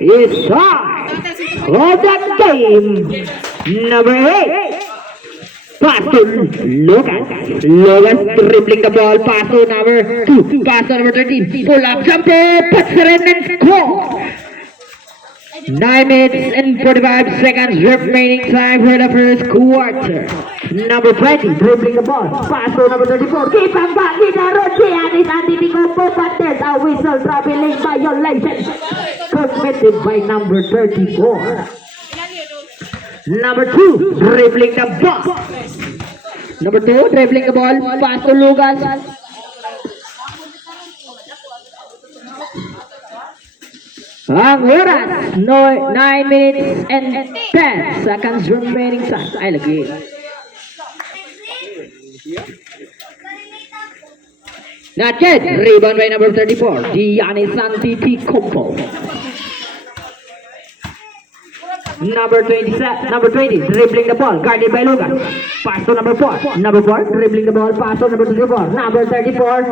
is start of the game. Number 8. Pass to Logan. Logan dribbling the ball. Pass to number 2. Pass to number 13. Pull up jumper. Puts it in and score. 9 minutes and 45 seconds remaining time for the first quarter. Number 20 dribbling the ball. Pass to number 34. Keep on back in the road. Giannis Antetokounmpo, but there's a whistle traveling violation committed by number 34. Number 2 dribbling the ball. Number 2 dribbling the ball. Pass to Lucas. Ang oras, 9 minutes and 10 seconds remaining time. Ay, lagi. Not yet. Rebound by number 34, Giannis Antetokounmpo. Number 20, dribbling the ball, guarded by Logan. Pass to number 4. Number 4, dribbling the ball, pass to number 34. Number 34,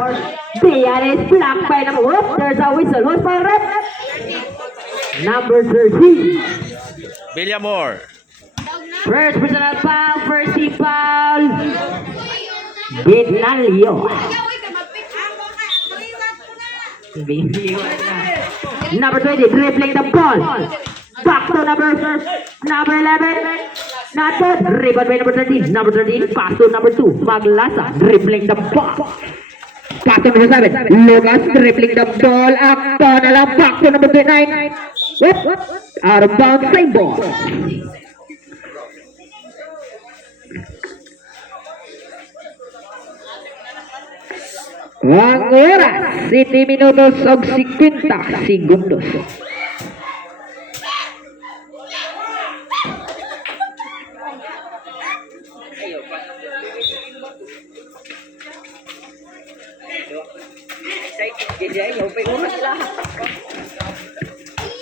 Giannis blocked by number. Whoop, there's a whistle. Who's for rep? Number 13. Villamor. First personal foul, first team foul. Binalyo. Number 20, dribbling the ball. Back to number 11. Not good. Rebound by number 13. Number 13, pass to number 2. Maglasa, dribbling the ball. Pass to number 7. Lucas, dribbling the ball. Akto na lang. Back to number 29. Whoop. Out of bounds, same ball. Ang oras, 7 minutos o 50 segundos.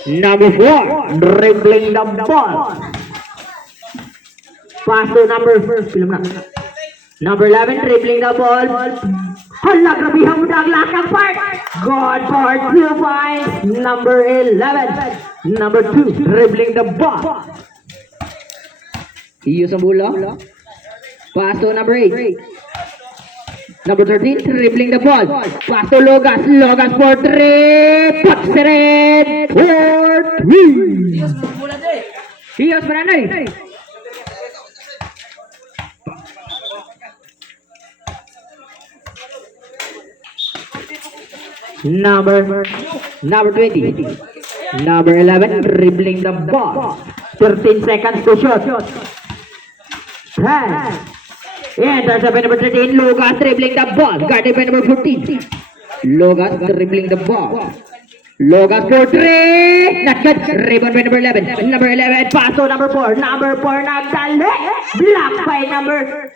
Number 4, dribbling the ball. Pass to number 11, dribbling the ball. Hala, grabe ang lakang part. Good for 2 points. Number 11. Number 2, dribbling the ball. Iyo sa bola. Pass to number 8. Number 13, dribbling the ball. Pass to Logas. Logas for 3. Puts it in for 3. Iyos Maranay. Number 20. Number 11, dribbling the ball. 13 seconds to shoot. 10. Enters by number 13. Logas dribbling the ball. Guarded by number 14. Logas dribbling the ball. Logas for 3. Not good. Rebound by number 11. Number 11, pass to number 4. Number 4, nagdali. Blocked by number...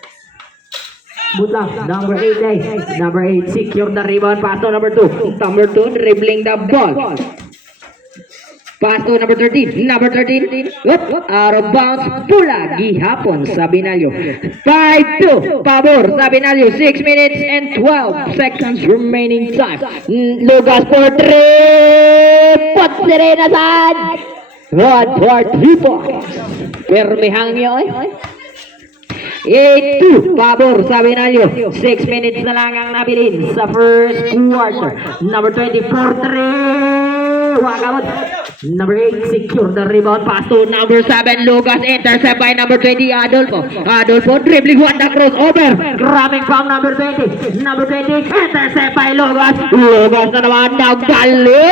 Butang, number 8. Number 8, secure the rebound. Pass to number 2. Number 2, dribbling the ball. Pass to number 13. Number 13, out of bounds. Pula, gihapon sa Binalyo. 5-2, pabor sa Binalyo. 6 minutes and 12 seconds remaining time. Lucas for 3. Puts it in aside. 1 for 3 points. Permihang nyo, 8-2, pabor sa Binalyo. 6 minutes na lang ang nabilin sa first quarter. Number 20 for 3. Wakamot. Number 8, secure the rebound. Pass to number 7, Lucas. Intercept by number 20, Adolfo. Adolfo dribbling one the crossover. Grabbing from number 20. Number 20, intercept by Lucas. Lucas na naman, nagdali.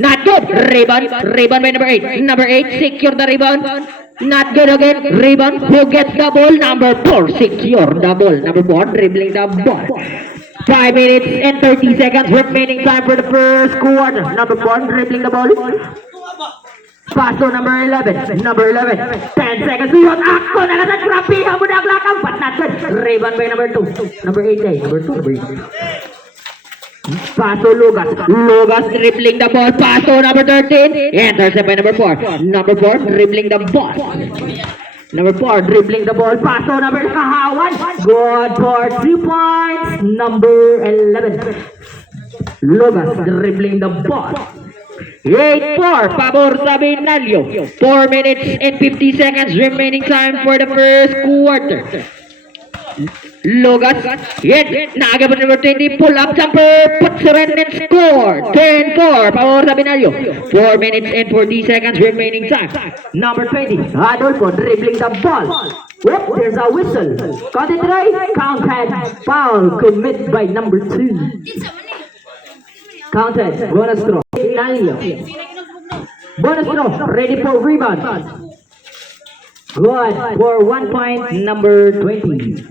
Not good. Rebound by number 8. Number 8, secure the rebound. Not good again. Rebound. Who gets the ball? Number 4. Secure the ball. Number 4. Dribbling the ball. 5 minutes and 30 seconds remaining time for the first quarter. Number 4. Dribbling the ball. Pass to number 11. Number 11. 10 seconds. Yun. Ako na lang. Grabe. Amo na ang lakang. But not good. Rebound by number 2. Number 8. Number 2. Number 8. Pass to Lucas. Lucas dribbling the ball. Pass to number 13. Intercept by number 4. Number 4 dribbling the ball. Number 4 dribbling the ball. Pass to number Kahawan. Good for 3 points. Number 11. Lucas dribbling the ball. 8-4, pabor sa Binalyo. 4 minutes and 50 seconds remaining time for the first quarter. Logas, hit, naagapan number 20, pull up jumper, puts it in and score. 10-4, pabor sa Binalyo. 4 minutes and 40 seconds remaining time. Number 20, Adolfo dribbling the ball. Whoop, there's a whistle. Count it right, counted, foul commit by number 2. Counted, bonus throw. Binalyo. Bonus throw, ready for rebound. Good for 1 point, number 20.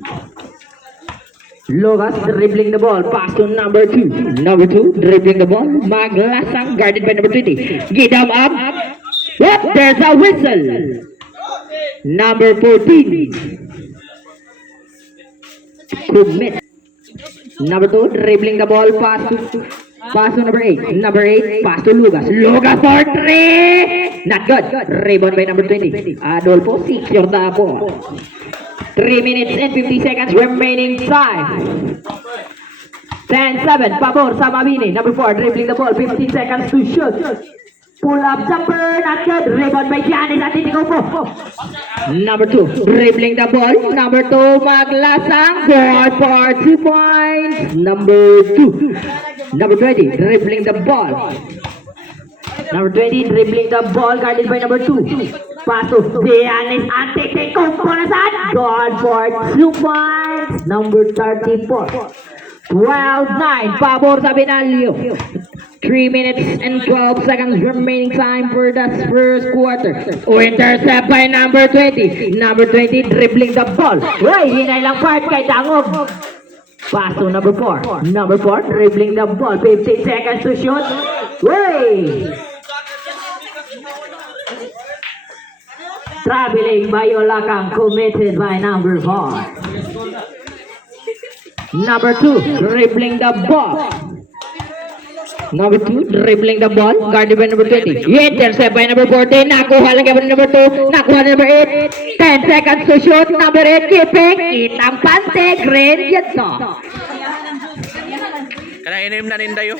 Logas dribbling the ball, pass to number 2. Number 2 dribbling the ball, Maglasang guarded by number 20. Get him up. Yep, there's a whistle. Number 14. Commit. Number 2 dribbling the ball, pass to number 8. Number 8, pass to Lugas. Lugas for 3. Not good. Rebound by number 20. Adolfo secure the ball. 3 minutes and 50 seconds remaining time. 10-7, pabor sa Mabini. Number 4, dribbling the ball. 15 seconds to shoot. Pull up jumper, not good. Rebound by Giannis Atletico po. Number 2, dribbling the ball. Number 2, Maglasang. Good for 2 points. Number 2. Number 20, dribbling the ball. Number 20, dribbling the ball, guarded by number 2. Pass to Giannis Antetokounmpo po na saan? Good for 2 points. Number 34. 12-9, pabor sa Binalyo. 3 minutes and 12 seconds remaining time for the first quarter. Intercept by number 20. Number 20, dribbling the ball. Uy, hinay lang part kay Dangog. Pass to number 4. Number 4, dribbling the ball. 15 seconds to shoot. Uy! Traveling by Olakang, committed by number 4. Number 2, dribbling the ball. Number 2, dribbling the ball, guarded by number 20. Intercept by number 14. Nakuha lang by number 2. Nakuha number 8. 10 seconds to shoot. Number 8, keeping. Itang pante, green yito. Kanang inim na nindayo.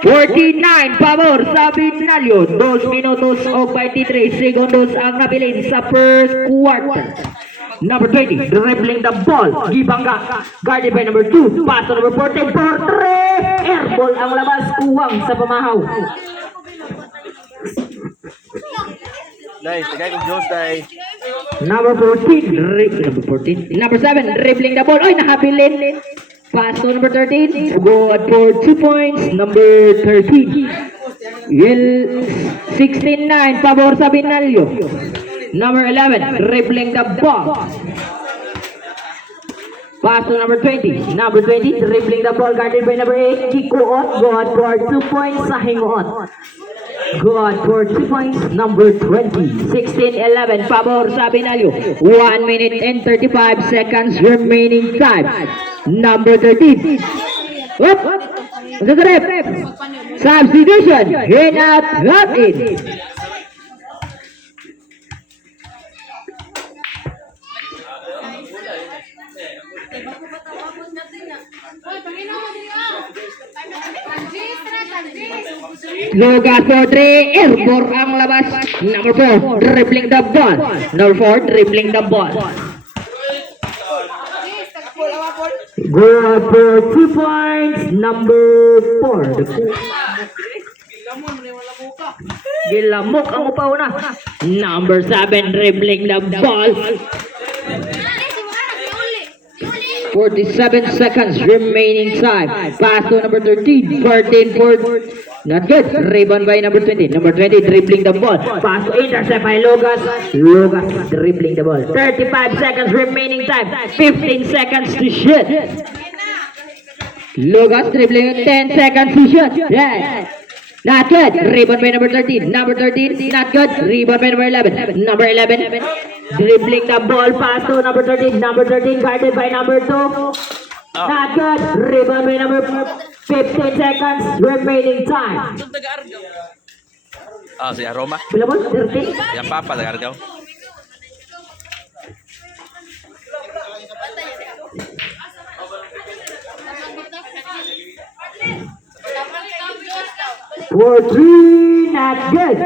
49, pabor sa Binalyo. 2 minutos o 23 segundos ang nabilin sa first quarter. Number 20, dribbling the ball. Gibangga, guarded by number 2. Pass to number 14 for 3. Airball ang labas, kuwang sa pamahaw. Dai, tagay kong Diyos, dai. Number 14. Number 7, dribbling the ball. Oy, nakabilin. Pass to number 13. Good for 2 points. Number 13. 16-9, pabor sa Binalyo. Number 11, dribbling the ball. Pass to number 20. Number 20, dribbling the ball, guarded by number 8. Kikuot. Good for 2 points sa Hinguot. Good for 2 points. Number 20. 16-11, pabor sa Binalyo. 1 minute and 35 seconds remaining time. Number 13. Up. Sa rep. Substitution. In out. Not in. Lugas for 3, airball ang labas. Number 4, dribbling the ball. Number 4, dribbling the ball. Good for 2 points. Number 4. Gilamok ang upaw na. Number 7, dribbling the ball. 47 seconds remaining time. Pass to number 13. 14 for not good. Rebound by number 20. Number 20 dribbling the ball. Pass to intercept by Lugas. Lugas dribbling the ball. 35 seconds remaining time. 15 seconds to shoot. Lugas dribbling. 10 seconds to shoot. Yeah. Not good. Rebound by number 13. Number 13. Not good. Rebound by number 11. Number 11. Dribbling the ball. Pass to number 13. Number 13 guarded by number 2. Not good. Rebound by number 15 seconds remaining time. Ah, si Aroma. Bila mo? 13? Yang papa tagargaw. for 3, not good.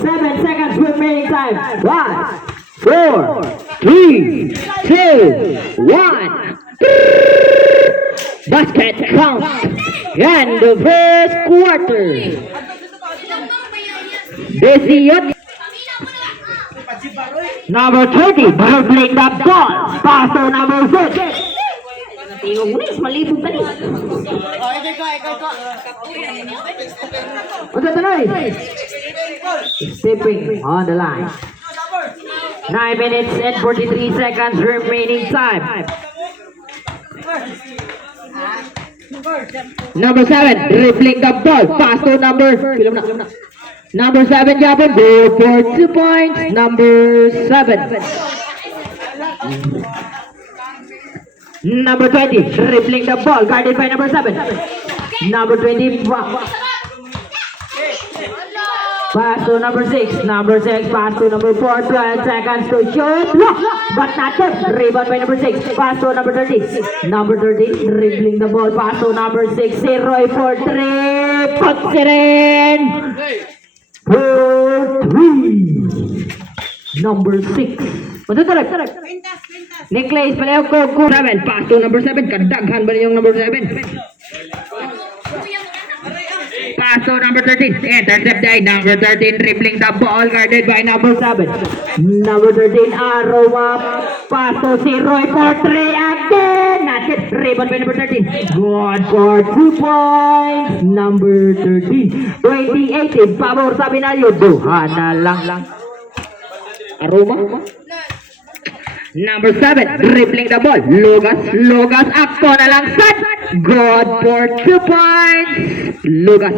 7 seconds remaining time. 1, 4, 3, 2, 1. Basket count. And the first quarter. Desiyot. Number 30, dribbling the ball. Pass to number 6. Tingong mo malibog tali. What's that tonight? Stepping on the line. 9 minutes and 43 seconds remaining time. Number 7, dribbling the ball. Pass to number. Number 7, Japon. Go for 2 points. Number 7. Number 20, dribbling the ball. Guarded by number 7. Number 20. Pass to number 6. Number 6, pass to number 4. 12 seconds to shoot. Look, but not good. Rebound by number 6. Pass to number 30. Number 30, dribbling the ball. Pass to number 6. Si Roy for 3. Puts it in. For 3. Number 6. What's that? Necklace, palayo ko. 7. Pass to number 7. Kadaghan ba yung number 7? Pass to number 13. Intercept by number 13. Dribbling the ball. Guarded by number 7. Number 13. Arrow up. Pass to si Roy for 3 again. Not it. Rebound by number 13. Good for 2 points. Number 13. 2018. Pabor sa Binalyo. Duha na lang. Aroma. Number 7, dribbling the ball. Lugas, ako na lang set. Good for 2 points. Lugas.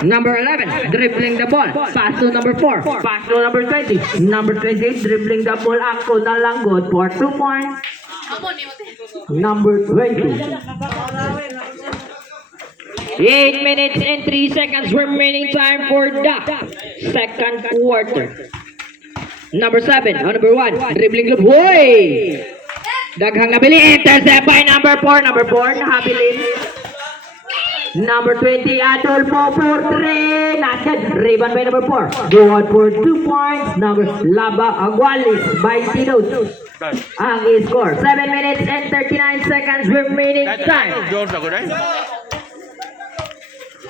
Number 11, dribbling the ball. Pass to number 4. Pass to number 20. Number 28, dribbling the ball. Ako na lang. Good for 2 points. Number 20. 8 minutes and 3 seconds remaining time for the second quarter. Number 7, number 1, dribbling the boy. Daghang nabili, intercept by number 4. Number 4, nahabilin. Number 20, Adolfo for 3. Not good. Rebound by number 4. Good for 2 points. Number Laba Agualis by Tinos. Ang score, 7 minutes and 39 seconds remaining time. Jones ako rin.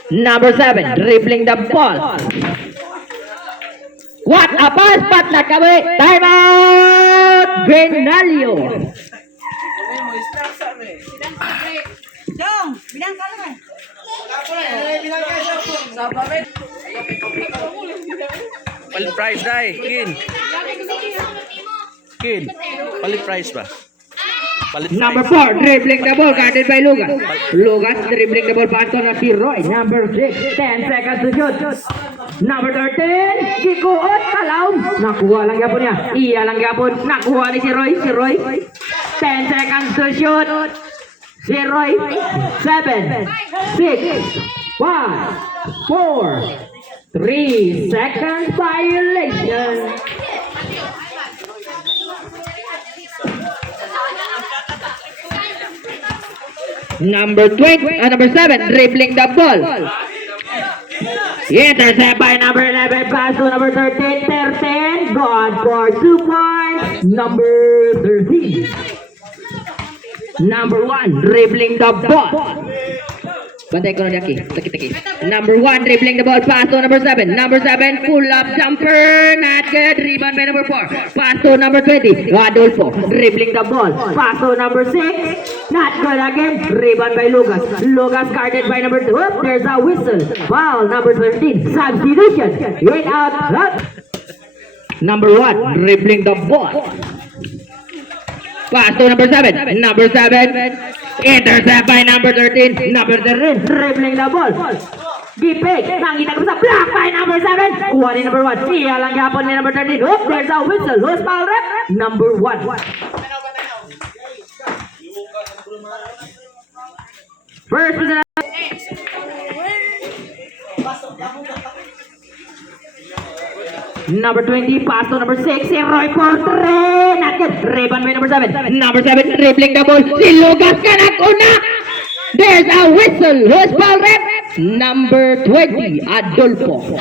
Number 7, dribbling the ball. What a pass, but nakabi. Time out! Benalio. Dong, bilang ka naman. Palit price, Day. Kin. Palit price ba? Palit Number price. 4, dribbling the ball, guarded by Lugas. Lugas, dribbling the ball, pass to na si Roy. Number 6, 10 seconds to shoot. Number 13, Kikuot, Kalaw. Nakuha lang yapon niya. Iya lang yapon. Nakuha ni si Roy. 10 seconds to shoot. Si Roy, 7, 6, 5, 4, 3 seconds violation. Number 7, dribbling the ball. Intercept by number 11, pass to number 13, 13, gone for 2 points. Number 13. Number 1, dribbling the ball. Bantay ko na Jackie. Taki. Number 1, dribbling the ball. Pass to number 7. Number 7, pull up jumper. Not good. Rebound by number 4. Pass to number 20. Adolfo, dribbling the ball. Pass to number 6. Not good again. Rebound by Lugas. Lugas guarded by number 2. Oh, there's a whistle. Foul. Number 13. Substitution. Went out. Number 1, dribbling the ball. Pass to number 7. Number 7. Intercept by number 13. Number 13. Dribbling the ball. Gipig. Nakita ko sa block by number 7. Kuha ni number 1. Iya lang yapon ni number 13. Oh, there's a whistle. Who's foul rep? Number 1. First position. Number 20, pass to number 6, si Roy Portre. Not good. Rebound by number 7. Number 7, dribbling the ball. Si Lugas ka na kuna. There's a whistle. Who's ball rep? Number 20, Adolfo.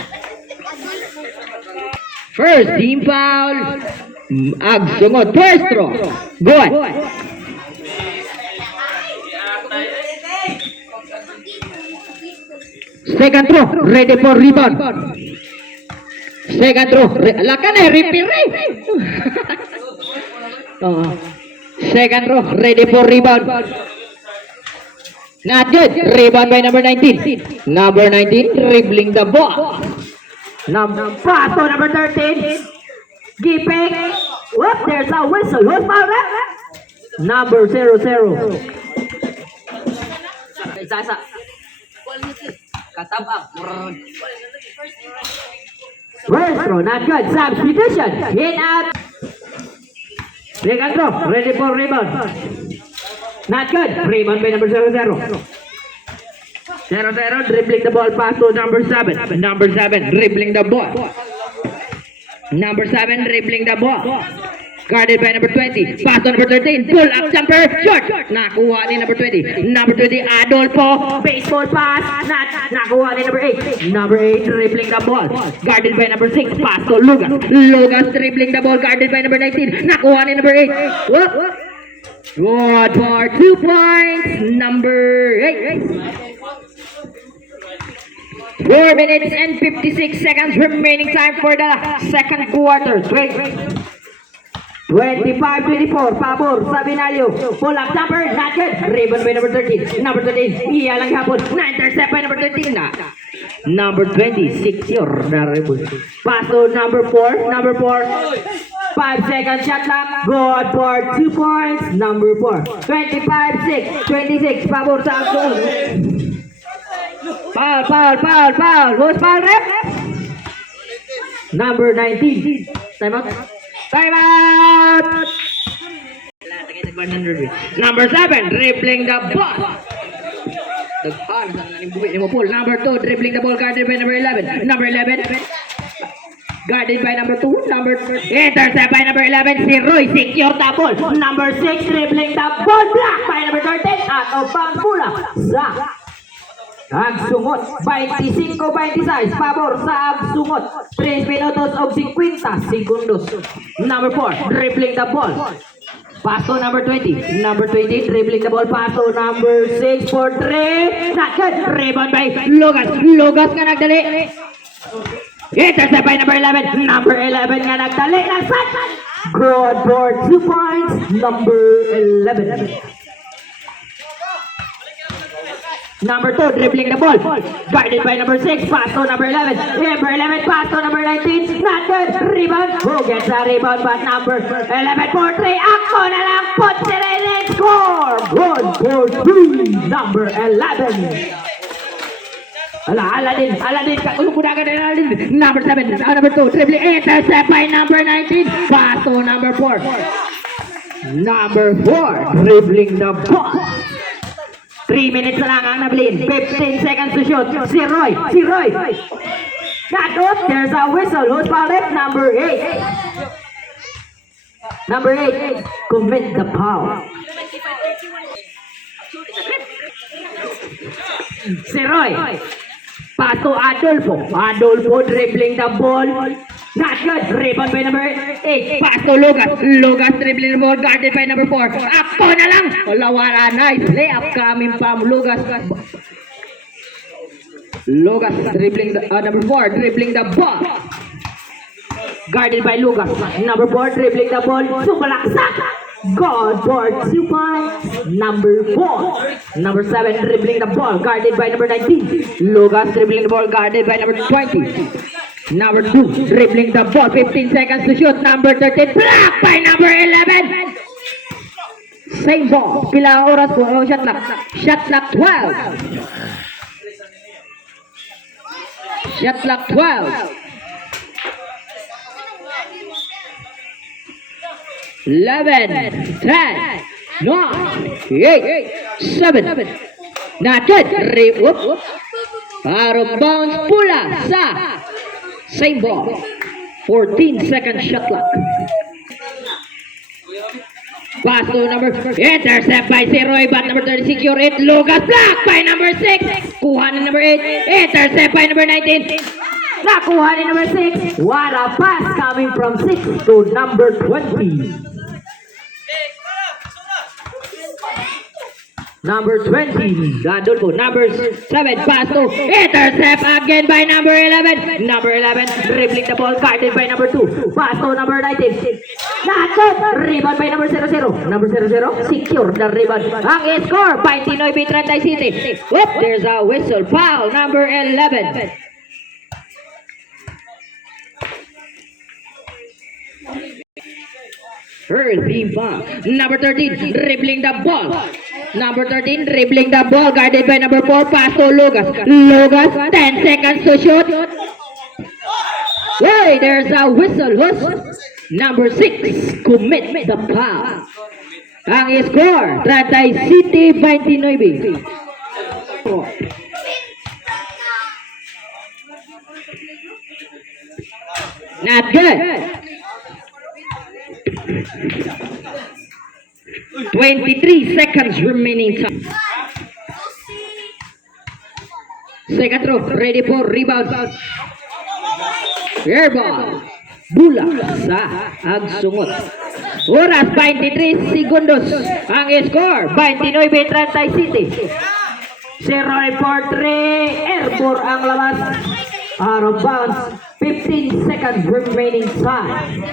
First team foul. Agsungot. First throw. Go on. Second throw. Ready for rebound. Second throw. Lakan repeat. Second throw. Ready for rebound. Not good. Rebound by number 19. Number 19 dribbling the ball. Pass to number 13. Giping. Whoop, there's a whistle. Who's foul rep? Number 00. Sasa. Katabang. First throw, not good. Substitution. Hit out. Second throw. Ready for rebound. Not good. Rebound by number 00. 0-0, dribbling the ball pass to number 7. Number 7, dribbling the ball. Number 7, dribbling the ball. Guarded by number 20. Pass to number 13. Pull up jumper. Short. Nakuha ni number 20. Number 20, Adolfo. Baseball pass. Nakuha ni number 8. Number 8, dribbling the ball. Guarded by number 6. Pass to Lugas. Lugas dribbling the ball. Guarded by number 19. Nakuha ni number 8. Whoop. Good for 2 points. Number 8. 4 minutes and 56 seconds remaining time for the second quarter. 25-24, pabor, Sabinayo. Pull up jumper, not good. Rebound by number 13. Number 13, iya lang hapon. Na-intercept by number 13 na. Number 20, secure na rebound. Pass to number 4. Number 4. 5 seconds shot clock. Good for 2 points. Number 4. 25-6. 26, pabor sa Agsun. Foul. Who's foul rep? Number 19. Time out. Time out! Number 7, dribbling the ball. Number 2, dribbling the ball, guarded by number 11. Number 11, guarded by number 2. Number 3, intercept by number 11. Si Roy, secure the ball. Number 6, dribbling the ball, blocked by number 13. Out of bounds, pula. Sa Agsungot, 25-26, pabor sa Agsungot. 3 minutos of 50 segundos. Number 4, dribbling the ball. Pass to number 20. Number 20, dribbling the ball. Pass to number 6 for 3. Not good. Rebound by Lugas. Lugas nga nagdali. Intercept by number 11. Number 11 nga nagdali. Good for 2 points. Number 11. Number 2, dribbling the ball. Guarded by number 6. Pass to number 11. Number 11, pass to number 19. Not good. Rebound. Who gets a rebound? But number 11 for 3. Ako na lang. Put it in and score. Good for 3. Number 11. Aladin. Katulog-udagan na Aladin. Number 7. Number 2, dribbling. Intercept by number 19. Pass to number 4. Number 4, dribbling the ball. 3 minutes na lang ang nabilin. 15 seconds to shoot. Si Roy. Not good. There's a whistle. Who's foul rep? Number 8. Number 8. Commit the foul. Si Roy. Pass to Adolfo. Adolfo dribbling the ball. Not good. Rebound by number 8. Pass to Lugas. Lugas dribbling the ball. Guarded by number 4. Ako na lang. Wala. Nice. Layup coming from Lugas. Lugas dribbling the number 4. Dribbling the ball. Guarded by Lugas. Number 4 dribbling the ball. Sumalaksak. God for 2 points. Number 4. Number 7 dribbling the ball. Guarded by number 19. Lugas dribbling the ball. Guarded by number 20. Number 2, dribbling the ball. 15 seconds to shoot. Number 13, blocked by number 11. Same ball. Pila oras po. Oh, shot clock. Shot clock 12. Shot clock 12. 11, 10, 9, 8, 7. Not good. Out of bounds. Pula sa same ball. 14 second shot clock. Pass to number, intercept by si Roy, but number 30 secure it. Lucas blocked by number 6. Kuha ni number 8. Intercept by number 19. Nakuha ni number 6. What a pass coming from 6 to number 20. Number 20, Gadol po. Number 7, pass to intercept again by number 11. Number 11, dribbling the ball, guarded by number 2. Pass to number 19. Not good. Rebound by number 00. Number 00, secure the rebound. Ang score, 29 Trantay City. Whoop, there's a whistle. Foul, number 11. Early ball. Number 13, dribbling the ball. Number 13, dribbling the ball, guarded by number 4, pass to Lucas. Lucas, 10 seconds to shoot. Hey, there's a whistle. Number 6, commit the foul. Ang score, Trantay City 29. Not good. 23 seconds remaining time. Second throw, ready for rebound. Airball. Bula sa agsungot. Oras 23 segundos. Ang score, 29 Trantay City. 0-4-3. Airball ang labas. Out of bounds. 15 seconds remaining time.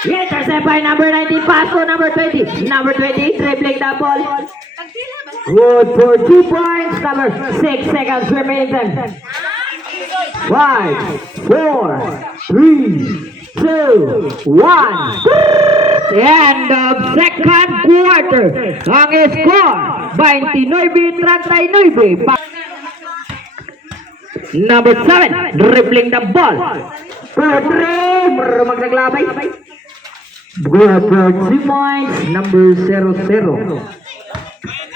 Intercept by number 19, pass to number 20. Number 20, dribbling the ball. Good for 2 points. Number 6 seconds remaining time. 5, 4, 3, 2, 1. End of second quarter. Ang score, 29-39. Number 7, dribbling the ball. Rodri, magnaglabay. Good for 3 points. Number 00.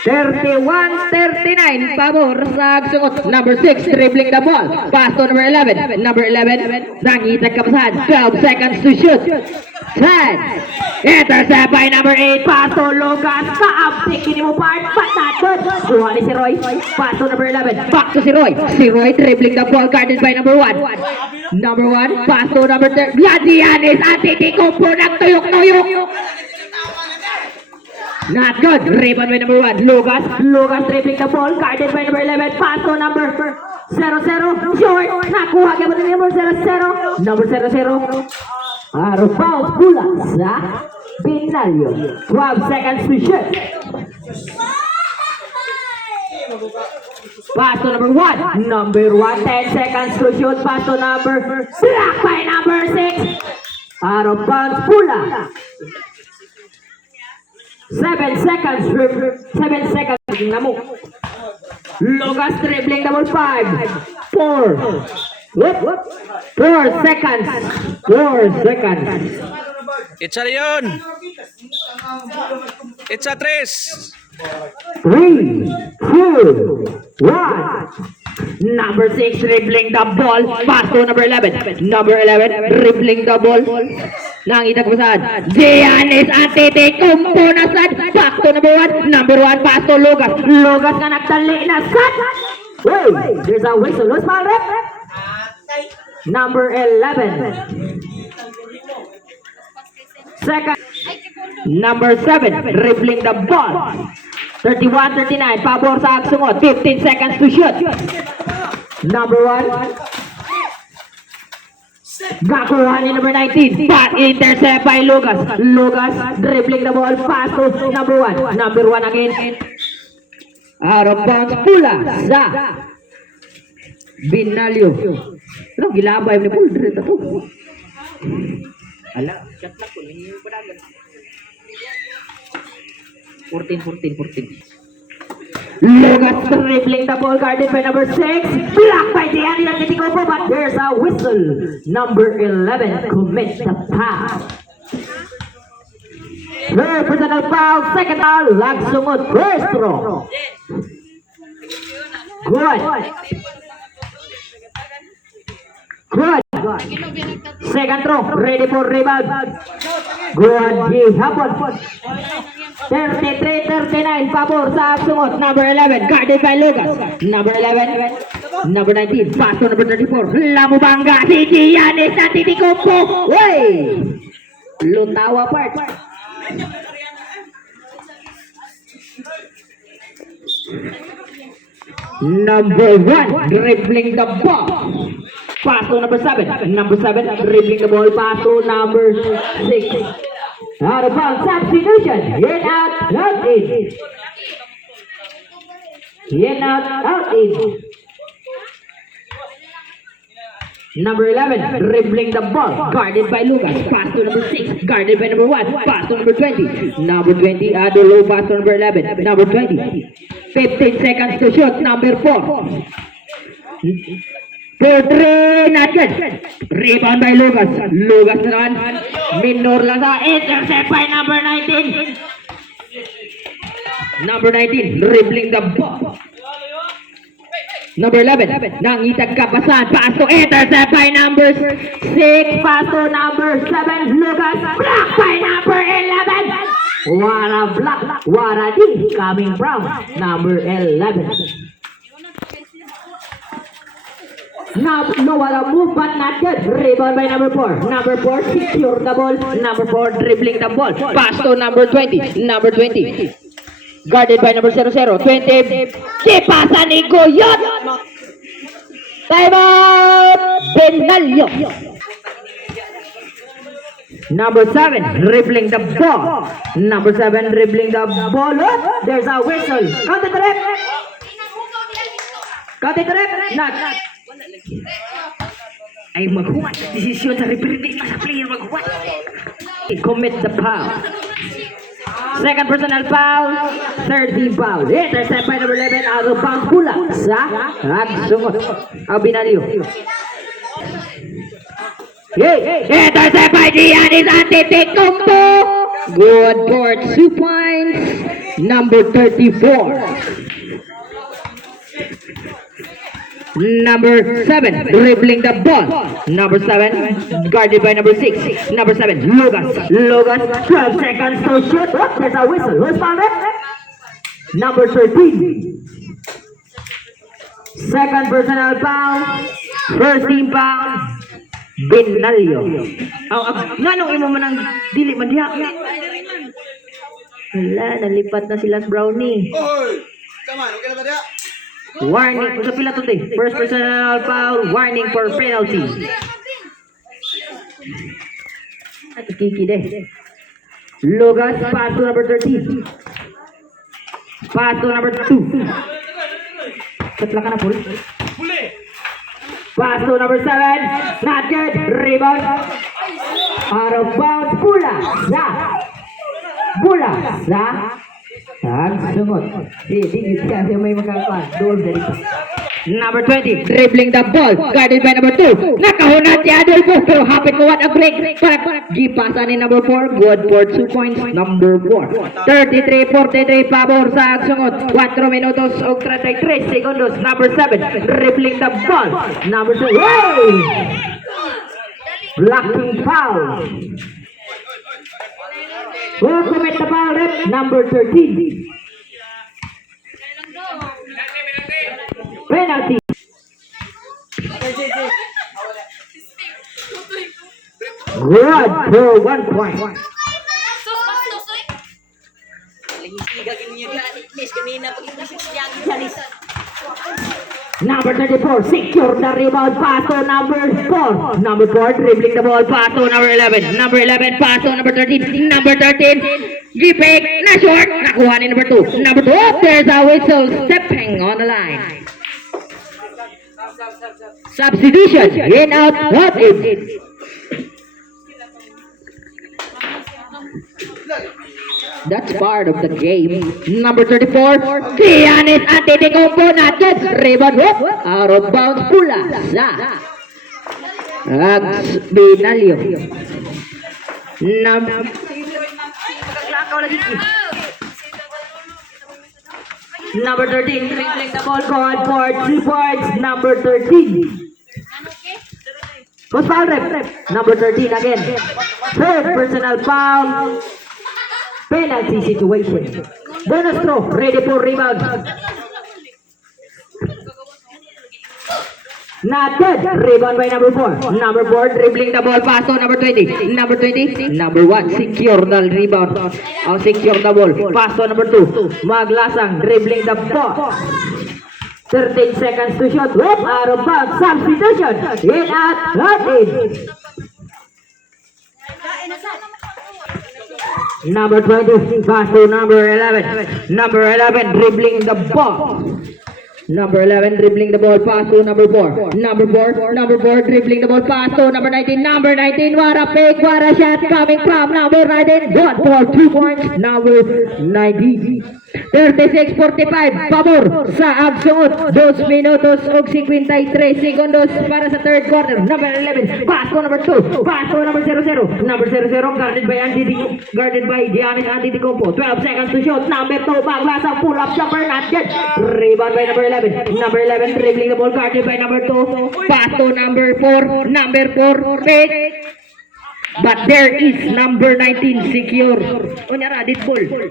31-39, pabor sa agsungot. Number 6, dribbling the ball. Pass to number 11. Number 11, nangitag kapasahan. 12 seconds to shoot. 10. Intercept by number 8. Pass to Lucas. Kaabtik, hindi mo part. But not good. Kuha ni si Roy. Pass to number 11. Back to si Roy. Si Roy, dribbling the ball, guarded by number 1. Number 1, pass to number 3. Gladianis, Antetokounmpo, nagtuyok-tuyok. Not good. Rebound by number 1. Lucas dribbling the ball, guarded by number 11. Pass to number 00. Short. Nakuha ka ba ng number 00? Number 00. Arbaus pula sa Binalyo. 12 seconds to shoot. Pass to number 1. Number 1, 10 seconds to shoot. Pass to number, blocked by number 6. Out of bounds, pula. 7 seconds. 7 seconds. Namo. Lucas dribbling the ball. 5, 4. 4 seconds. 4 seconds. It's a yun. It's a tres. 3, 2, 1. Number 6 dribbling the ball. Pass to number 11. Number 11 dribbling the ball. Nangita ko saan? Giannis Antetokounmpo na sad. Back to number 1. Number 1 pass to Lucas. Lucas na nagtali na sad. Wait, there's a whistle. Who's foul rep? Number 11. Second. Number 7 dribbling the ball. 31-39, pabor sa agsungot. 15 seconds to shoot. Number 1. Nakuha ni number 19. But intercept by Lucas. Lucas dribbling the ball. Pass to number 1. Number 1 again. Out of bounds. Pula sa Binalyo. Ano, gilabay ni Paul. Direta to. Ala, chat na ko. Hindi mo pa 14. Lucas dribbling the ball, guarded by number 6. Blocked by Giannis Antetokounmpo, but there's a whistle. Number 11 commits the foul. Third personal foul, second foul, langsungod, first throw. Good. Second throw, ready for rebound. Good gihapon. 33-39, pabor sa sungot. Number 11, guarded by Lucas. Number 11, number 19, pass to number 34. Lamubanga, si Giannis Antetokounmpo. Wey! Lutawa part. Number 1, dribbling the ball. Pass to number 7. Number 7, dribbling the ball. Pass to number 6. Out of bounds, substitution. In, out in. In, out in. Number 11, dribbling the ball. Guarded by Lucas. Pass to number 6. Guarded by number 1. Pass to number 20. Number 20, Adolo. Pass to number 11. Number 20. 15 seconds to shoot. Number 4. 4-3, not good. Rebound by Lucas. Lucas naman. Minor lang sa intercept by number 19. Number 19, dribbling the ball. Number 11, nangitag kapasan. Pass to intercept by number 6. Pass to number 7. Lucas, block by number 11. What a block. What a D coming from number 11. No, what a move, but not good. Rebound by number 4. Number 4, secure the ball. Number 4, dribbling the ball. Pass to number 20. Number 20. Guarded by number 00. 20. Kipasan ni Goyot. Time out. Benalyo. Number 7, dribbling the ball. Number 7, dribbling the ball. Oh, there's a whistle. Counter the rep. Counter the rep. Not. Ay maghuwat. Desisyon sa referee, di pa sa player maghuwat. Commit the foul. Second personal foul. Third team foul. Intercept by number 11. Out of bounds pula sa sungot. Abinalyo. Intercept by Giannis Antetokounmpo. Good for 2 points. Number 34. Number 7, dribbling the ball. Number 7, guarded by number 6. Number 7, Lucas. Lucas, 12 seconds to shoot. Oh, there's a whistle. Who's found it? Number 13. Second personal foul. First team foul. Benalyo. Nga nung imo man ang dili man diha. Wala, nalipat na sila sa Brownie. Come on, okay na ba diya? Warning, sa pila to day. First personal foul, warning for penalty. At kiki de. Lucas, pass to number 13. Pass to number 2. Katla ka na po. Pass to number 7. Not good. Rebound. Out of bounds. Pula. Sa. Sungot. Di siya may magkakapan. Doon dito. Number 20, dribbling the ball. Guarded by number 2. Nakahunan si Adolfo. Pero hapit ko what a break. Gipasa ni number 4. Good for 2 points. Number 4. 33-43 pabor sa sungot. 4 minutos o 33 segundos. Number 7, dribbling the ball. Number 2. Hey! Blocking foul. Who commit the foul, rep? Number 13. Penalty. Good for 1 point. Number 34, secure the rebound, pass to number 4. Number 4, dribbling the ball, pass to number 11. Number 11, pass to number 13. Number 13, Gipik, na short, nakuha ni number 2. Number 2, oh, there's a whistle, stepping on the line. Substitution, in, out, in. That's part of the game. Number 34, Giannis Antetokounmpo, not good. Rebound, out of bounds, pula sa Benalyo. Number 13, dribbling the ball, called for 3 points. Number 13. Goes foul rep. Number 13 again. Third personal foul. Penalty situation. Bonus throw. Ready for rebound. Not good. Rebound by number 4. Number 4 dribbling the ball. Pass to number 20. Number 20. Number 1 secure the rebound. Secure the ball. Pass to number 2. Maglasang dribbling the ball. 13 seconds to shoot. Whoop, out of bounds. Substitution. In at in. Number 20. Pass to number 11. Number 11 dribbling the ball. Number 11 dribbling the ball, pass to number 4. Number 4 dribbling the ball, pass to number 19. Number 19, what a pick, what a shot coming from number 19. 1 for 2 points, number 19. 36-45, pabor sa Agsuot. 2 minutos o 53 segundos para sa third quarter. Number 11, pass to number 2. Pass to number 00. Number 00, guarded by Giannis Antetokounmpo. 12 seconds to shoot. Number 2, Maglasa, pull up jumper, not yet. Rebound by number 11. Number 11 dribbling the ball, guarded by number 2. Pass to number 4. Number 4, pick. But there is number 19 secure. Unyara, this ball.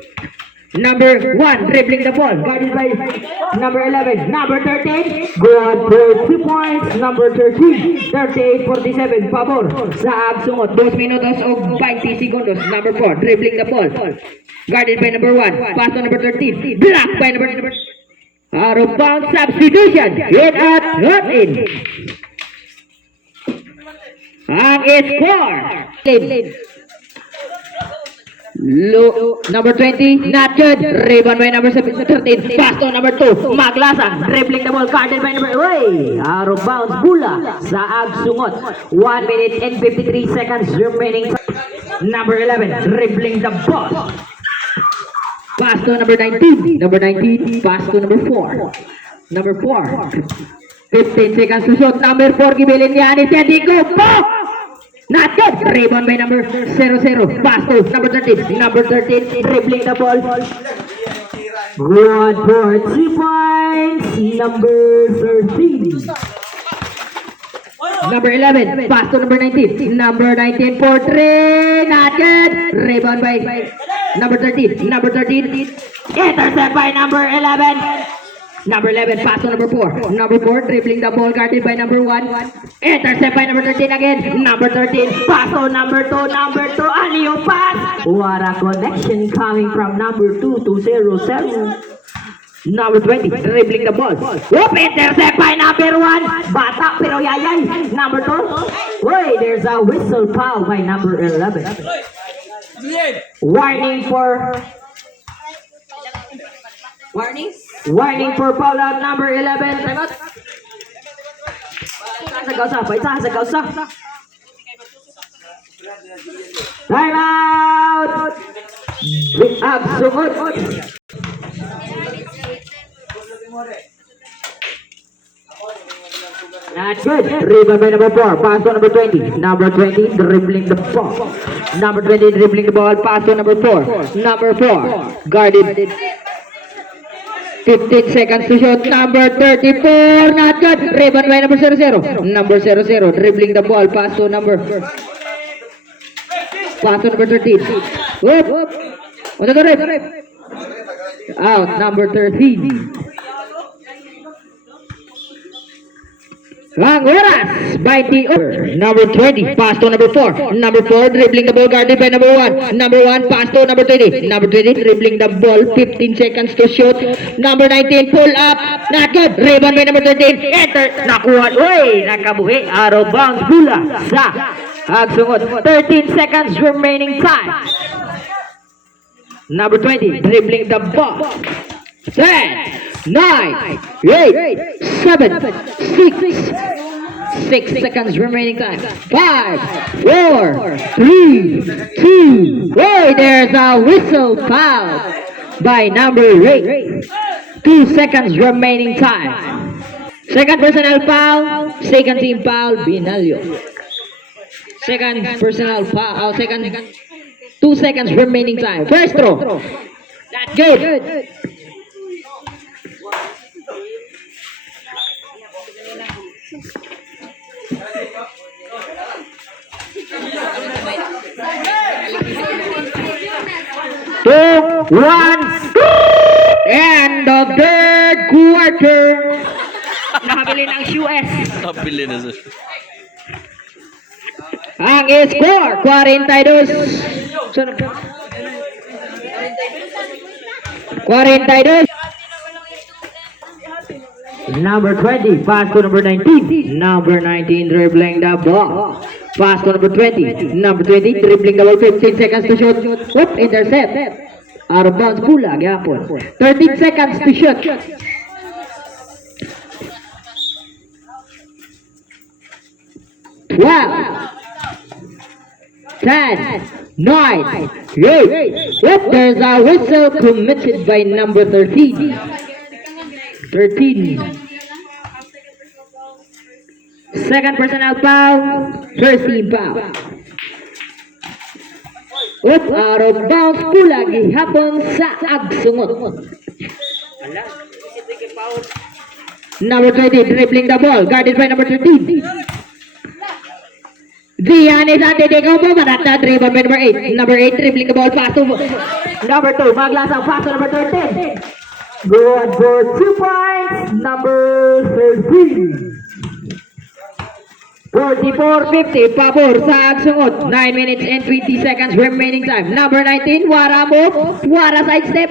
Number 1 dribbling the ball, guarded by number 11. Number 13, good for 2 points. Number 13, 38-47, pabor sa Agsuot. 2 minutos o 20 segundos. Number 4 dribbling the ball, guarded by number 1. Pass to number 13, blocked by number. Out of bounds, substitution. Hit at not in. Ang score. Number 20, not good. Rebound by number 13. Pass to number 2. Maglasang dribbling the ball, guarded by number. Out of bounds. Bula sa Agsungot. 1 minute and 53 seconds remaining. Number 11, dribbling the ball. Pass to number 19. Number 19, pass to number 4. Number 4. 15 seconds to shoot. Number 4, gibilin Giannis Antetokounmpo. Not good. Rebound by number 00. Pass to number 13. Number 13 dribbling the ball. Good for 3 points. Number 13. Number 11. Pass to number 19. Number 19 for 3. Not good. Rebound by number 13. Number 13. Intercept by number 11. Number 11, pass to number 4. Number 4, dribbling the ball, guarded by number 1. Intercept by number 13 again. Number 13, pass to number 2. Number 2, alley-oop pass. What a connection coming from number 2 to 0-7. Number 20, dribbling the ball. Whoop, intercept by number 1. Bata, pero yayay. Number 2. Wait, there's a whistle foul by number 11. Warning for... Warning for foul out number 11. Time out. Time out. Agsungot. Not good. Rebound by number 4. Pass to number 20. Number 20 dribbling the ball. Number 20 dribbling the ball. Pass to number 4. Number 4 guarded. 15 seconds to shoot. Number 34. Not good. Rebound by number 00. Number 00 dribbling the ball. Pass to number 13. Whoop. On the rep. Out. Number 13. Ang oras by the over. Number 20, pass to number 4. Number 4, dribbling the ball, guarded by number 1. Number 1, pass to number 20. Number 20, dribbling the ball, 15 seconds to shoot. Number 19, pull up. Not good. Rebound by number 13. Enter. Nakuha. Uy, nakabuhi. Out of bounds. Bula sa Agsungot. 13 seconds remaining time. Number 20, dribbling the ball. 10, 9, 8, 7, 6 seconds remaining time. 5, 4, 3, 2. Wait, there's a whistle foul by number 8. 2 seconds remaining time. Second personal foul. Second team foul. Binalyo. Second personal foul. 2 seconds remaining time. First throw. That's good. 2, 1, and the third quarter. Nakabili ng US. Kapili na sir. Ang score, 42. 42. Number 20, pass to number 19. Number 19, dribbling the ball. Pass to number 20. Number 20, dribbling the ball. 15 seconds to shoot. Whoop, intercept. Out of bounds pula, gyapon. 13 seconds to shoot. 12, 10, 9, 8. Yep, there's a whistle committed by number 13. 13. Second personal foul, first team foul. Up, out of bounds pula, gihapon sa agsungot. Number 20, dribbling the ball, guarded by number 13. Giannis Antetokounmpo, Manata, dribble by number 8. Number 8, dribbling the ball, pass to number 2, maglasang pass to number 13. Good for 2 points, number 13. 44-50, pabor sa agsungot. 9 minutes and 20 seconds remaining time. Number 19, Wara mo, Wara side step.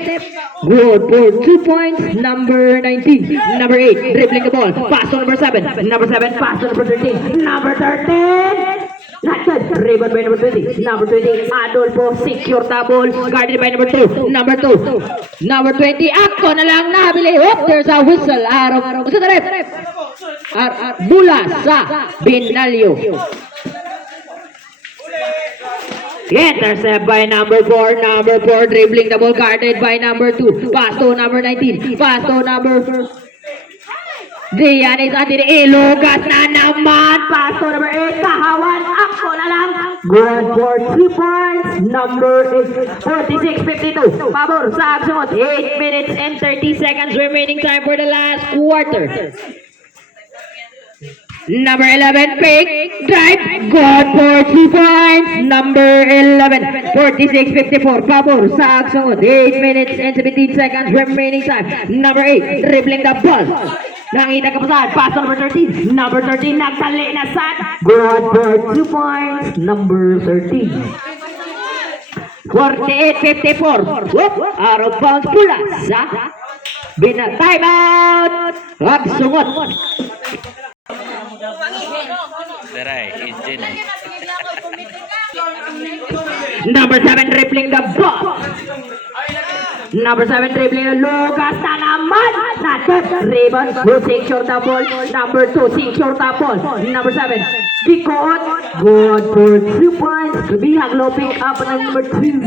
Good for 2 points, number 19. Number 8, dribbling the ball, pass to number 7. Number 7, pass to number 13. Number 13, not good. Dribble by number 20. Number 20, Adolfo, secure the ball, guarded by number 2. Number 2. Number 20, ako na lang nabili. Oh, there's a whistle. Araw. Sa ref. Bula sa Binalyo. Intercept by number 4. Number 4 dribbling the ball, guarded by number 2. Pass to number 19. Pass to number 4. Giannis Antetokounmpo, lugas na naman. Pass to number 8. Kahawan, ako na lang. Good for 2 points. Number 8. 46-52. Pabor sa agsungot. 8 minutes and 30 seconds remaining time for the last quarter. Number 11, fake drive, good for 2 points. Number 11, 46-54, pabor sa agsungot. 8 minutes and 17 seconds remaining time. Number 8, dribbling the ball. Nakita ka pa saan, pass number 13. Number 13, nagtali na saan. Good for 2 points. Number 13. 48-54. Whoop, out of bounds pula sa time out. Agsungot. Daray, engine. Number 7 dribbling the ball. Number 7 dribbling the lugas na naman. Not good. Rebound. Who secure the ball? Number 2 secure the ball. Number 7. Bikot. Good for 2 points. Bihag low pick up ng number 2.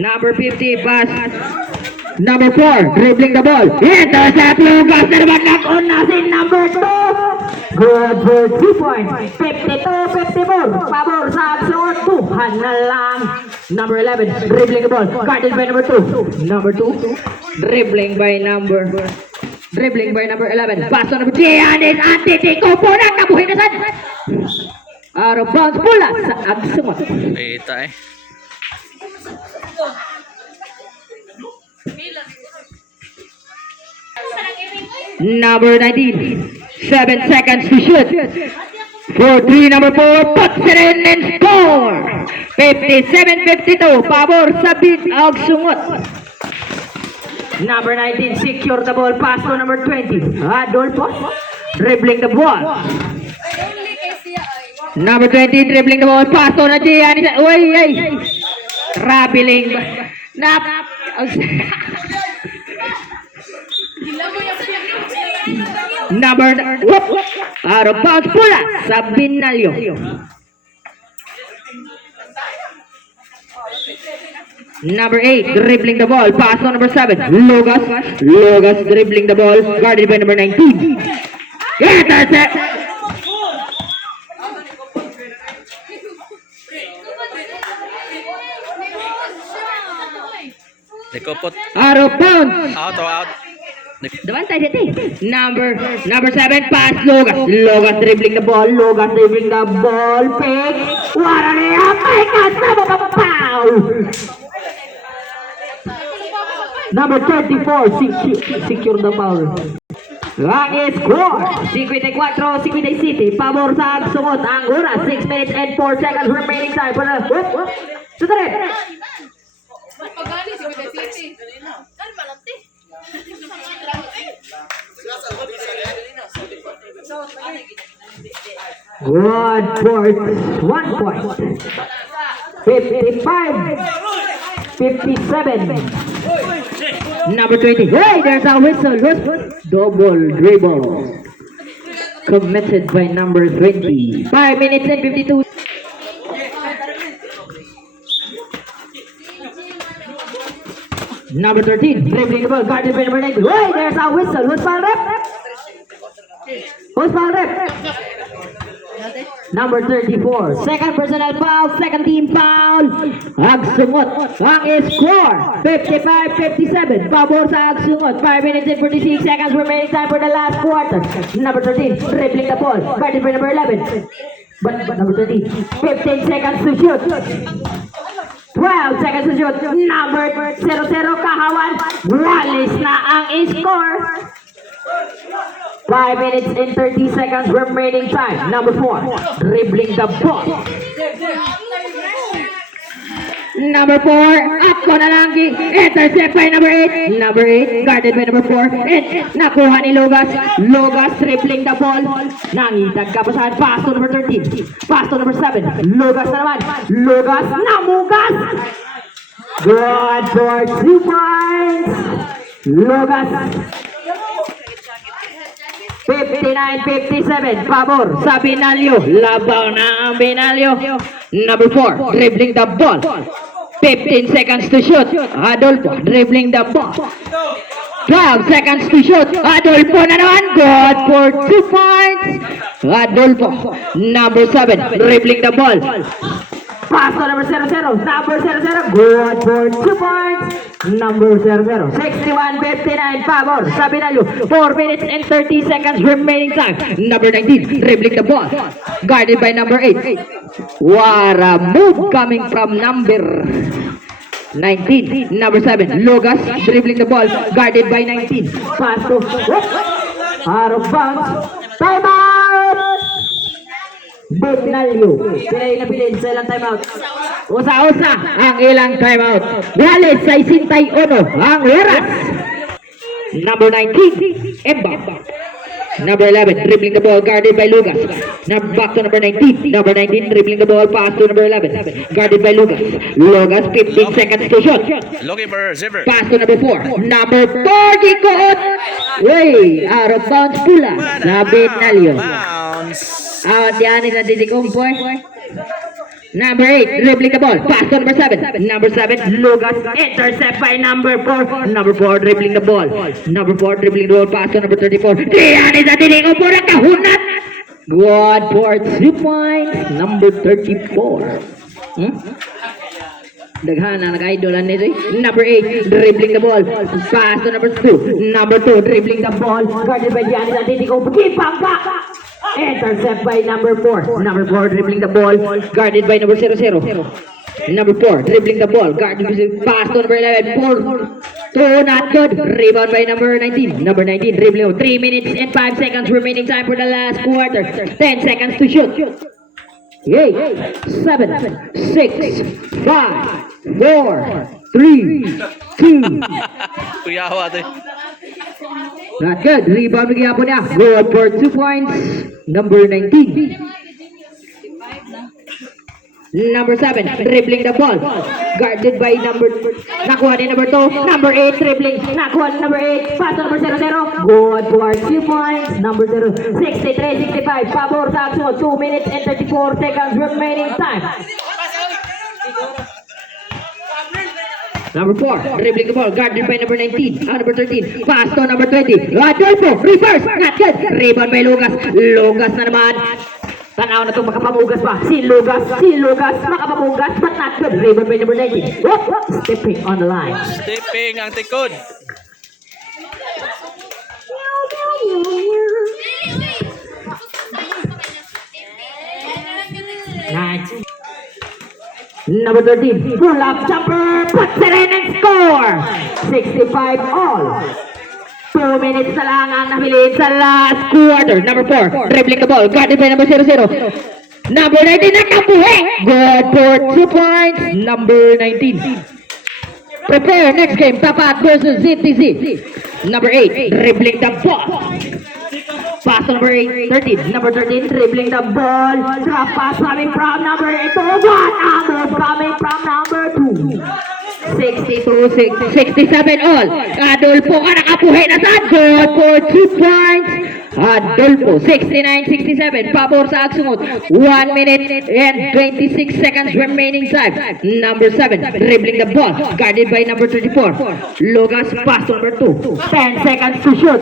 Number 50 pass. Number 4, dribbling the ball. Intercept, lugas na naman nag-una si number 2. Good for 2 points. 52-54. Pabor sa agsungot. 2 na lang. Number 11, dribbling the ball. Guarded by number 2. Number 2, dribbling by number 11. Pass to number 3. Giannis Antetokounmpo, nakabuhin na saan. Out of bounds, pula sa agsungot. Ita eh. Number 19, 7 seconds to shoot. For 3, number 4, puts it in and score. 57-52, pabor sa agsungot. Number 19, secure the ball, pass to number 20. Adolfo, dribbling the ball. Number 20, dribbling the ball, pass to na Giannis. Uy. Traveling. Number out of bounds pula sa Binalyo. Number 8, dribbling the ball, pass on number 7. Lugas dribbling the ball, guarded by number 19. Intercept. Nikopot. Out of bounds. Out. Davante City. Number 7, pass Logas. Logas dribbling the ball. Logas dribbling the ball. Pick. What a layup. My God, foul. Number 34, secure the foul. Ang score, 54, City. Pabor sa Agsungot. Ang oras, 6 minutes and 4 seconds remaining time. Sudaret. Pagani si Kuya City. Kan malati. Good point. 1 point. 55. 57. Number 20. Hey, there's a whistle. Double dribble. Committed by number 20. 5 minutes and 52. Number 13. Dribbling the ball. Guarded by number 90. Hey, there's a whistle. Who's foul rep? Who's foul rep? Number 34. Second personal foul. Second team foul. Agsungot. Ang score. 55-57. Pabor sa Agsungot. 5 minutes and 46 seconds remaining time for the last quarter. Number 13. Dribbling the ball. Guarded by number 11. But number 13. 15 seconds to shoot. 12 seconds to shoot. Number 00. Kahawan. Walis na ang score. 5 minutes and 30 seconds remaining time. Number 4, dribbling the ball. Number 4, ako na lang. Intercept by number 8. Number 8, guarded by number 4. And nakuha ni Logas. Logas dribbling the ball. Nangitag kapasahan. Pass to number 13. Pass to number 7. Logas na naman. Logas namugas. Good for 2 points. Logas. 59-57, pabor sa Binalyo. Labaw na ang Binalyo. Number 4, dribbling the ball. 15 seconds to shoot. Adolfo, dribbling the ball. 12 seconds to shoot. Adolfo na naman. Good for 2 points. Adolfo, number 7, dribbling the ball. Pass to number 00. Number 00. Good for 2 points. Number 00. 61-59. Pabor sa Binalyo. 4 minutes and 30 seconds remaining time. Number 19. Dribbling the ball. Guarded by number 8. What a move coming from number 19. Number 7. Logas. Dribbling the ball. Guarded by 19. Pass to. Out of bounds. Time out! Binalyo. Pinay na bilin sa ilang timeout. Usa-usa ang ilang timeout. Walis sa 61 ang oras. Number 19, Emba. Number 11, dribbling the ball, guarded by Lugas. Back to number 19. Number 19, dribbling the ball, pass to number 11. Guarded by Lugas. Lugas, 15 seconds to shoot. Looking for a receiver. Pass to number 4. Number 4, Gikoot. Way, out of bounds pula sa Binalyo. Bounce. Out yan na Didikumpoy. Number 8, dribbling the ball. Pass to number 7. Number 7, Lugas. Intercept by number 4. Number 4, dribbling the ball. Number 4, dribbling the ball. Pass to number 34. Yan na Didikumpoy. Nakahunat. Good for 2 points. Number 34. Daghana nag-idolan nito eh. Number 8, dribbling the ball. Pass to number 2. Number 2, dribbling the ball. Guarded by Giannis Antetokounmpo. Kipangka. Intercept by number 4. Number 4, dribbling the ball. Guarded by number 00. Number 4, dribbling the ball. Guarded by pass to number 11. 4. 2, not good. Rebound by number 19. Number 19, dribbling. 3 minutes and 5 seconds remaining time for the last quarter. 10 seconds to shoot. 8, 7, 6, 5, 4, 3, 2. Kuyawa ito. Not good. Rebound bigyan po niya. Good for 2 points. Number 19. Number 7, dribbling the ball. Guarded by number... Nakuha ni number 2. Number 8, dribbling. Nakuha ni number 8. Pass to number 00. Good for 2 points. Number 0. 63-65. Pabor sa Agsungot. 2 minutes and 34 seconds remaining time. Number 4, dribbling the ball, guarded by number 19, number 13, pass to number 20, Adolfo, reverse, not good, rebound by Lugas, Lugas na naman, tanaw na itong makapamugas pa, si Lugas, makapamugas, but not good, rebound by number 19, stepping on the line. Stepping ang tikod. Number 13, pull-up jumper, puts it in and score! 65 all. 2 minutes na lang ang nabilin sa last quarter. Number 4, dribbling the ball, guarded by number 00. Number 19, nakabuhi! Good for 2 points. Number 19. Prepare next game, Tapat versus ZTZ. Number 8, dribbling the ball. Pass to number 13. Number 13, dribbling the ball. Drop pass coming from number 8. One number coming from number 2. 62, 67 all. Adolfo ka nakapuhi na sa good for 2 points. Adolfo, 69-67. Pabor sa Agsungot. 1 minute and 26 seconds remaining time. Number 7, dribbling the ball. Guarded by number 34. Lucas, pass to number 2. 10 seconds to shoot.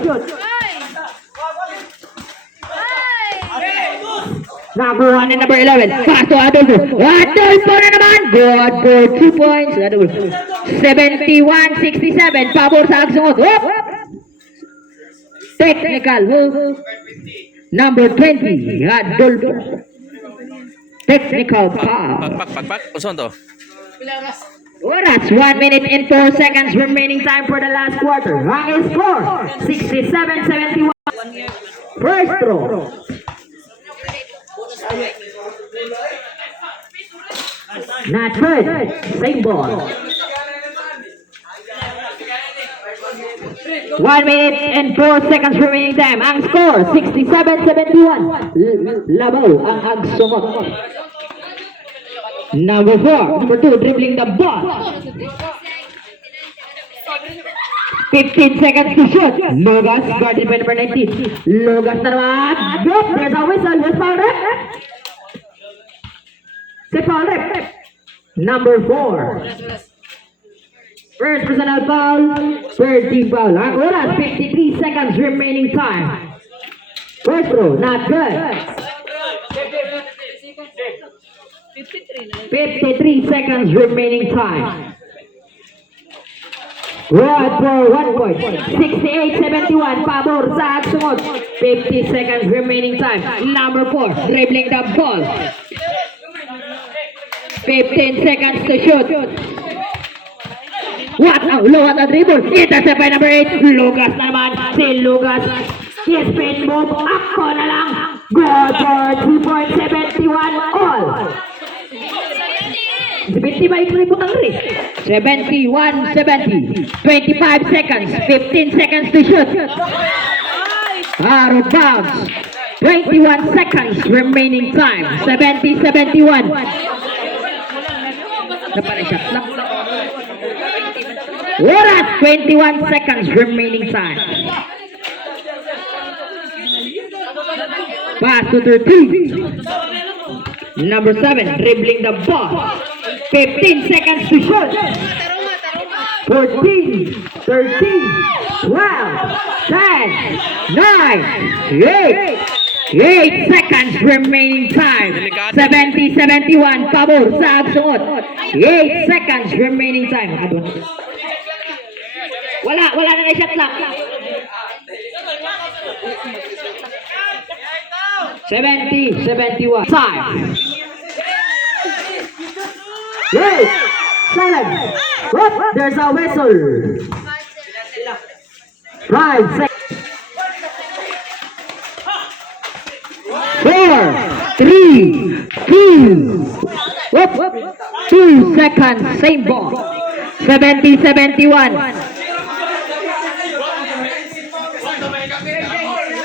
Number 1 and number 11. Pass to Adolfo. Adolfo na naman. Good for 2 points. Adolfo. 71-67. Pabor sa Agsungot. Technical. Number 20. Adolfo. Technical foul. Pak. Uson to? Oras. 1 minute and 4 seconds remaining time for the last quarter. Ang score. 67-71. First throw. Not good. Same ball. 1 minute and 4 seconds remaining time. Ang score, 67-71. Labaw ang Agsungot. Number 4, number 2, dribbling the ball. 15 seconds to shoot. Lucas, guarded by number 19. Lucas na naman. Good. There's a whistle. Where's foul rep? Say foul rep. Number 4. First personal foul. Third team foul. Ang oras, 53 seconds remaining time. First throw, not good. 53 seconds remaining time. Good for 1 point. 68-71. Pabor sa Agsungot. 50 seconds remaining time. Number 4, dribbling the ball. 15 seconds to shoot. What a dribble. Intercept by number 8. Lucas na naman. Si Lucas. Spin move. Ako na lang. Good for 2 points. 71 all. 70 ba yung ributang rin? 71-70. 25 seconds. 15 seconds to shoot. Out of bounds. 21 seconds remaining time. 70-71. Napalay shot lang. Oras, 21 seconds remaining time. Pass to 13. Number 7, dribbling the ball. 15 seconds to shoot. 14, 13, 12, 10, 9, 8 seconds remaining time. 70-71. Pabor sa Agsungot. 8 seconds remaining time. Wala na shot lang. 70-71. Time. Wait! Silence! Whoop! There's a whistle! 5 seconds. 4, 3, 2. Whoop! 2 seconds. Same ball. 70-71.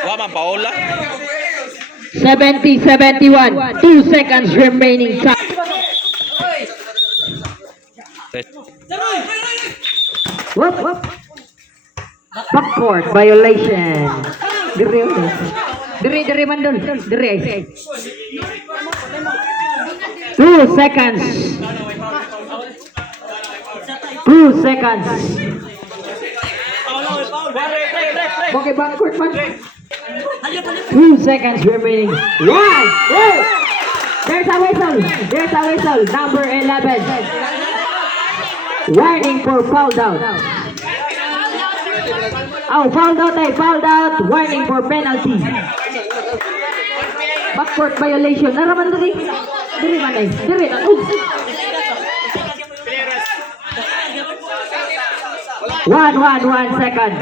Wama Paola. 70-71. 2 seconds remaining time. Whoop, whoop. Backcourt violation. Diri man dun. Diri. 2 seconds. 2 seconds. Okay, backcourt man. 2 seconds remaining. One. Wait. There's a whistle. Number 11. Warning for foul out. Oh, fouled out. Warning for penalty. Backcourt violation. Naraman diri. Diri man eh. Diri na. 1 second.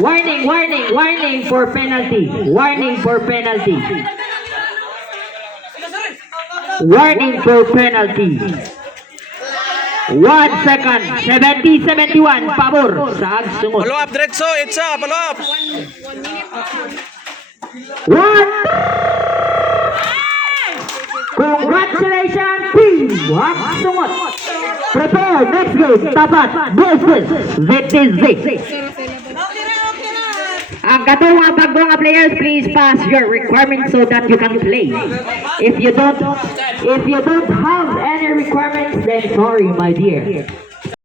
Warning for penalty. Warning for penalty. 1 second. 70-71. Pabor sa Agsungot. Follow up, diretso. Itza, follow up. 1 minute pa. 1. Congratulations, team Agsungot. Prepare next game. Tapat versus VTZ. Sura sila ba? Ang katong mga bagong mga players, please pass your requirements so that you can play. If you don't have any requirements, then sorry, my dear.